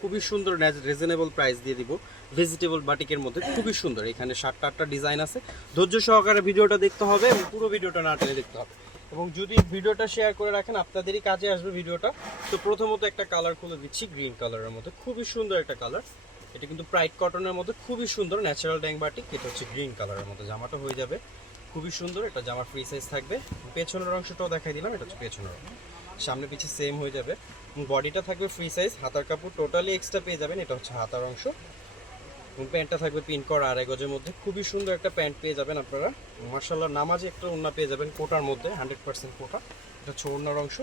খুবই সুন্দর reasonable price দিয়ে দিব। ভেজিটেবল বাটিকের মধ্যে খুবই সুন্দর, এখানে 7টা 8টা ডিজাইন আছে। ধৈর্য সহকারে ভিডিওটা দেখতে হবে এবং পুরো ভিডিওটা না টেনে দেখতে হবে। এবং যদি ভিডিওটা শেয়ার করে রাখেন আপনাদেরই কাজে আসবে ভিডিওটা। তো প্রথমত একটা কালার খুলে দিচ্ছি, গ্রিন কালারের মধ্যে খুবই সুন্দর একটা কালার। এটা কিন্তু প্রাইড কটনের মধ্যে খুবই সুন্দর ন্যাচারাল ড্যাং বাটিক। এটা হচ্ছে গ্রিন কালারের মধ্যে, জামাটা হয়ে যাবে খুবই সুন্দর। এটা জামার ফ্রি সাইজ থাকবে। পেছনের অংশটাও দেখাই দিলাম, এটা হচ্ছে পেছনের অংশ, সামনে পিছে সেম হয়ে যাবে। বডিটা থাকবে ফ্রি সাইজ, হাতার কাপড় টোটালি এক্সট্রা পেয়ে যাবেন। এটা হচ্ছে হাতার অংশ এবং প্যান্টটা থাকবে পিন করা 2.5 গজের মধ্যে। খুবই সুন্দর একটা প্যান্ট পেয়ে যাবেন আপনারা। মার্শাল্লাহ নামাজে একটা ওড়না পেয়ে যাবেন কোটার মধ্যে, 100% কোটা। এটা হচ্ছে ওড়নার অংশ।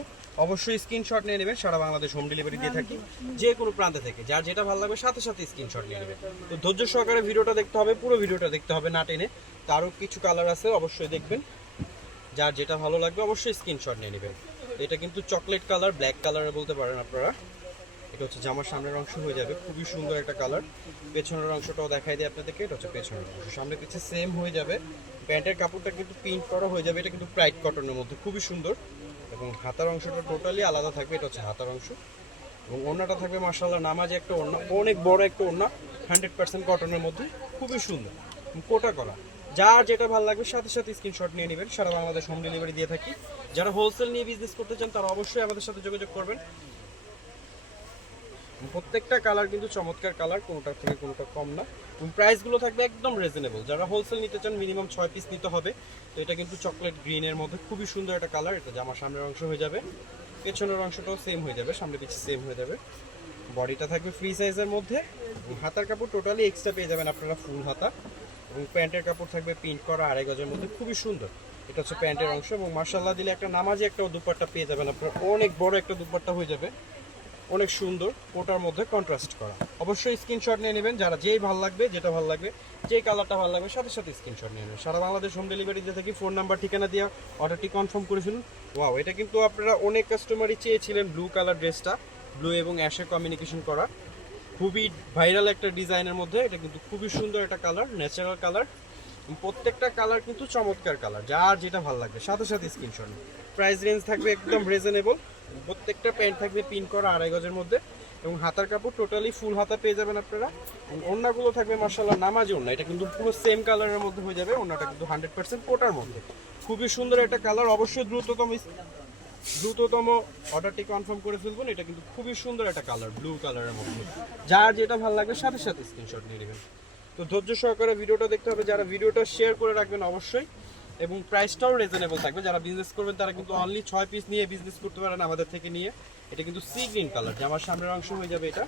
অবশ্যই স্ক্রিনশট নিয়ে নেবেন, সারা বাংলাদেশ হোম ডেলিভারি দিয়ে থাকি যে কোনো প্রান্তে থেকে। যার যেটা ভালো লাগবে সাথে সাথে স্ক্রিনশট নিয়ে নেবেন। তো ধৈর্য সহকারে ভিডিওটা দেখতে হবে, পুরো ভিডিওটা দেখতে হবে না টেনে। তো আরও কিছু কালার আছে, অবশ্যই দেখবেন। যার যেটা ভালো লাগবে অবশ্যই স্ক্রিনশট নিয়ে নেবেন। এটা কিন্তু চকলেট কালার, ব্ল্যাক কালারে বলতে পারেন আপনারা। এটা হচ্ছে জামার সামনের অংশ হয়ে যাবে, খুবই সুন্দর একটা কালার। পেছনের অংশটাও দেখাই দিই আপনাদেরকে, এটা হচ্ছে পেছনের অংশ, সামনে পিছে সেম হয়ে যাবে। প্যান্টের কাপড়টা কিন্তু প্রিন্ট করা হয়ে যাবে, এটা কিন্তু প্রাইড কটনের মধ্যে খুবই সুন্দর। এবং হাতার অংশটা টোটালি আলাদা থাকবে, এটা হচ্ছে হাতার অংশ। এবং ওড়নাটা থাকবে মাশাআল্লাহ নামাজে একটা ওড়না, অনেক বড় একটা ওড়না, 100% কটনের মধ্যে খুবই সুন্দর, কোটা করা। যার যেটা ভালো লাগবে সাথে সাথে স্ক্রিনশট নিয়ে নেবেন, সারা বাংলাদেশ হোম ডেলিভারি দিয়ে থাকি। যারা হোলসেল নিয়ে বিজনেস করতে চান তারা অবশ্যই আমাদের সাথে যোগাযোগ করবেন। প্রত্যেকটা কালার কিন্তু চমৎকার কালার, কোনোটার থেকে কোনোটা কম না। এবং প্রাইসগুলো থাকবে একদম রিজনেবল। যারা হোলসেল নিতে চান মিনিমাম 6 পিস নিতে হবে। তো এটা কিন্তু চকলেট গ্রিনের মধ্যে খুবই সুন্দর একটা কালার। এটা জামার সামনের অংশ হয়ে যাবে, পেছনের অংশটাও সেম হয়ে যাবে, সামনে পিছে সেম হয়ে যাবে। বডিটা থাকবে ফ্রি সাইজের মধ্যে। হাতার কাপড় টোটালি এক্সট্রা পেয়ে যাবেন আপনারা, ফুল হাতা। এবং প্যান্টের কাপড় থাকবে প্রিন্ট করা 2.5 গজের মধ্যে খুবই সুন্দর। এটা হচ্ছে প্যান্টের অংশ। এবং মার্শাল্লাহ দিলে একটা নামাজি একটা দুপাট্টা পেয়ে যাবেন আপনারা, অনেক বড় একটা দুপাট্টা হয়ে যাবে, অনেক সুন্দর, কোটার মধ্যে কন্ট্রাস্ট করা। অবশ্যই স্ক্রিনশট নিয়ে নেবেন, যারা যেই ভালো লাগবে, যেটা ভালো লাগবে, যেই কালারটা ভালো লাগবে সাথে সাথে স্ক্রিনশট নিয়ে নেবেন। সারা বাংলাদেশ হোম ডেলিভারি দিয়ে থাকি। ফোন নাম্বার ঠিকানা দিয়ে অর্ডারটি কনফার্ম করে ফেলুন। ওয়াও, এটা কিন্তু আপনারা অনেক কাস্টমারই চেয়েছিলেন ব্লু কালার ড্রেসটা, ব্লু এবং অ্যাশের কমিউনিকেশন করা, খুবই ভাইরাল একটা ডিজাইনের মধ্যে। এটা কিন্তু খুবই সুন্দর একটা কালার, ন্যাচারাল কালার। প্রত্যেকটা কালার কিন্তু চমৎকার কালার, যার যেটা ভালো লাগবে সাথে সাথে স্ক্রিনশট। প্রাইস রেঞ্জ থাকবে একদম রিজনেবল। প্রত্যেকটা প্যান্ট থাকবে পিন করা 2.5 গজের মধ্যে। এবং হাতার কাপড় টোটালি ফুল হাতা পেয়ে যাবেন আপনারা। ওড়নাগুলো থাকবে মার্শাল্লাহ নামাজি ওড়না, এটা কিন্তু পুরো সেম কালারের মধ্যে হয়ে যাবে। ওড়নাটা কিন্তু 100% কোটার মধ্যে, খুবই সুন্দর একটা কালার। অবশ্যই দ্রুততম অর্ডারটি কনফার্ম করে ফেলবেন। এটা কিন্তু খুবই সুন্দর একটা কালার, ব্লু কালারের মধ্যে। যার যেটা ভালো লাগবে সাথে সাথে স্ক্রিনশট নিয়ে নেবেন। তো ধৈর্য সহকারে ভিডিওটা দেখতে হবে, যারা ভিডিওটা শেয়ার করে রাখবেন অবশ্যই। এবং প্রাইসটাও রিজনেবল থাকবে। যারা বিজনেস করবেন তারা কিন্তু অনলি 6 পিস নিয়ে বিজনেস করতে পারেন আমাদের থেকে নিয়ে। এটা কিন্তু সি গ্রিন কালার, জামার সামনের অংশ হয়ে যাবে, এটা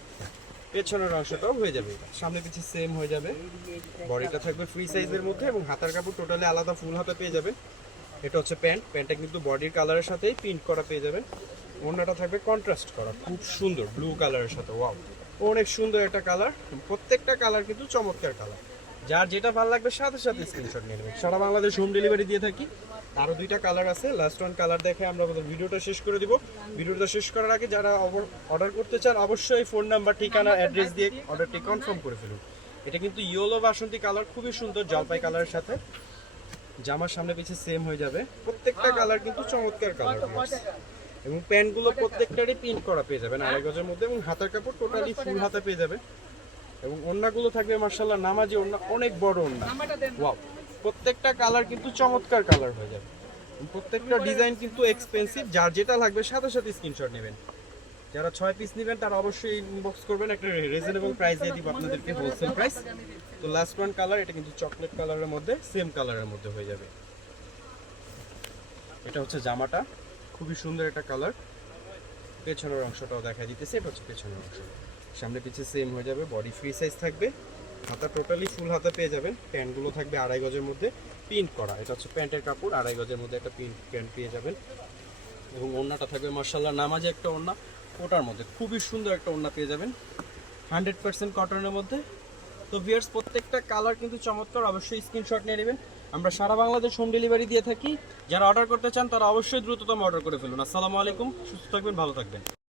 পেছনের অংশটাও হয়ে যাবে, এটা সামনে পিছে সেম হয়ে যাবে। বডিটা থাকবে ফ্রি সাইজের মধ্যে এবং হাতার কাপড় টোটালি আলাদা ফুল হাতা পেয়ে যাবেন। এটা হচ্ছে প্যান্ট, প্যান্টটা কিন্তু বডির কালারের সাথেই প্রিন্ট করা পেয়ে যাবেন। ওড়নাটা থাকবে কন্ট্রাস্ট করা, খুব সুন্দর ব্লু কালারের সাথে। ওয়াও, অনেক সুন্দর একটা কালার। প্রত্যেকটা কালার কিন্তু চমৎকার কালার। যার যেটা ভালো লাগবে সাথে সাথে স্ক্রিনশট নিয়ে নেবেন। সারা বাংলাদেশ হোম ডেলিভারি দিয়ে থাকি। আরও 2টা কালার আছে, লাস্ট ওয়ান কালার দেখে আমরা ভিডিওটা শেষ করে দিব। ভিডিওটা শেষ করার আগে যারা অর্ডার করতে চান অবশ্যই ফোন নাম্বার, ঠিকানা, অ্যাড্রেস দিয়ে অর্ডারটি কনফার্ম করে ফেলুন। এটা কিন্তু ইয়েলো বাসন্তী কালার, খুবই সুন্দর জলপাই কালারের সাথে। জামার সামনে পিছে সেম হয়ে যাবে। প্রত্যেকটা কালার কিন্তু চমৎকার কালার। এবং প্যান্টগুলো প্রত্যেকটারই প্রিন্ট করা পেয়ে যাবেন 2.5 গজের মধ্যে। এবং হাতার কাপড় টোটালি ফুল হাতা পেয়ে যাবে। এবং ওড়নাগুলো থাকবে মার্শাল্লাহ নামাজি ওড়না, অনেক বড় ওড়না। ওয়াও, প্রত্যেকটা কালার কিন্তু চমৎকার কালার হয়ে যাবে। প্রত্যেকটা ডিজাইন কিন্তু এক্সপেন্সিভ। যার যেটা লাগবে সাথে সাথে স্ক্রিনশট নেবেন। যারা 6 পিস নেবেন তারা অবশ্যই ইনবক্স করবেন, একটা রিজনেবল প্রাইস দিয়ে দিব আপনাদেরকে, হোলসেল প্রাইস। তো লাস্ট ওয়ান কালার, এটা কিন্তু চকলেট কালারের মধ্যে, সেম কালারের মধ্যে হয়ে যাবে। এটা হচ্ছে জামাটা, খুবই সুন্দর একটা কালার। পেছনের অংশটাও দেখা দিতেছে, এটা হচ্ছে পেছনের অংশ, সামনে পিছে সেম হয়ে যাবে। বডি ফ্রি সাইজ থাকবে, হাতা টোটালি ফুল হাতা পেয়ে যাবেন। প্যান্টগুলো থাকবে 2.5 গজের মধ্যে প্রিন্ট করা, এটা হচ্ছে প্যান্টের কাপড়, 2.5 গজের মধ্যে একটা প্যান্ট পেয়ে যাবেন। এবং ওড়নাটা থাকবে মার্শাল্লাহ নামাজে একটা ওড়না, ওটার মধ্যে খুবই সুন্দর একটা ওড়না পেয়ে যাবেন, 100% কটনের মধ্যে। তো ভিউয়ার্স, প্রত্যেকটা কালার কিন্তু চমৎকার, অবশ্যই স্ক্রিনশট নিয়ে নেবেন। আমরা সারা বাংলাদেশ হোম ডেলিভারি দিয়ে থাকি। যারা অর্ডার করতে চান তারা অবশ্যই দ্রুততম অর্ডার করে ফেলুন। আসসালামু আলাইকুম, সুস্থ থাকবেন, ভালো থাকবেন।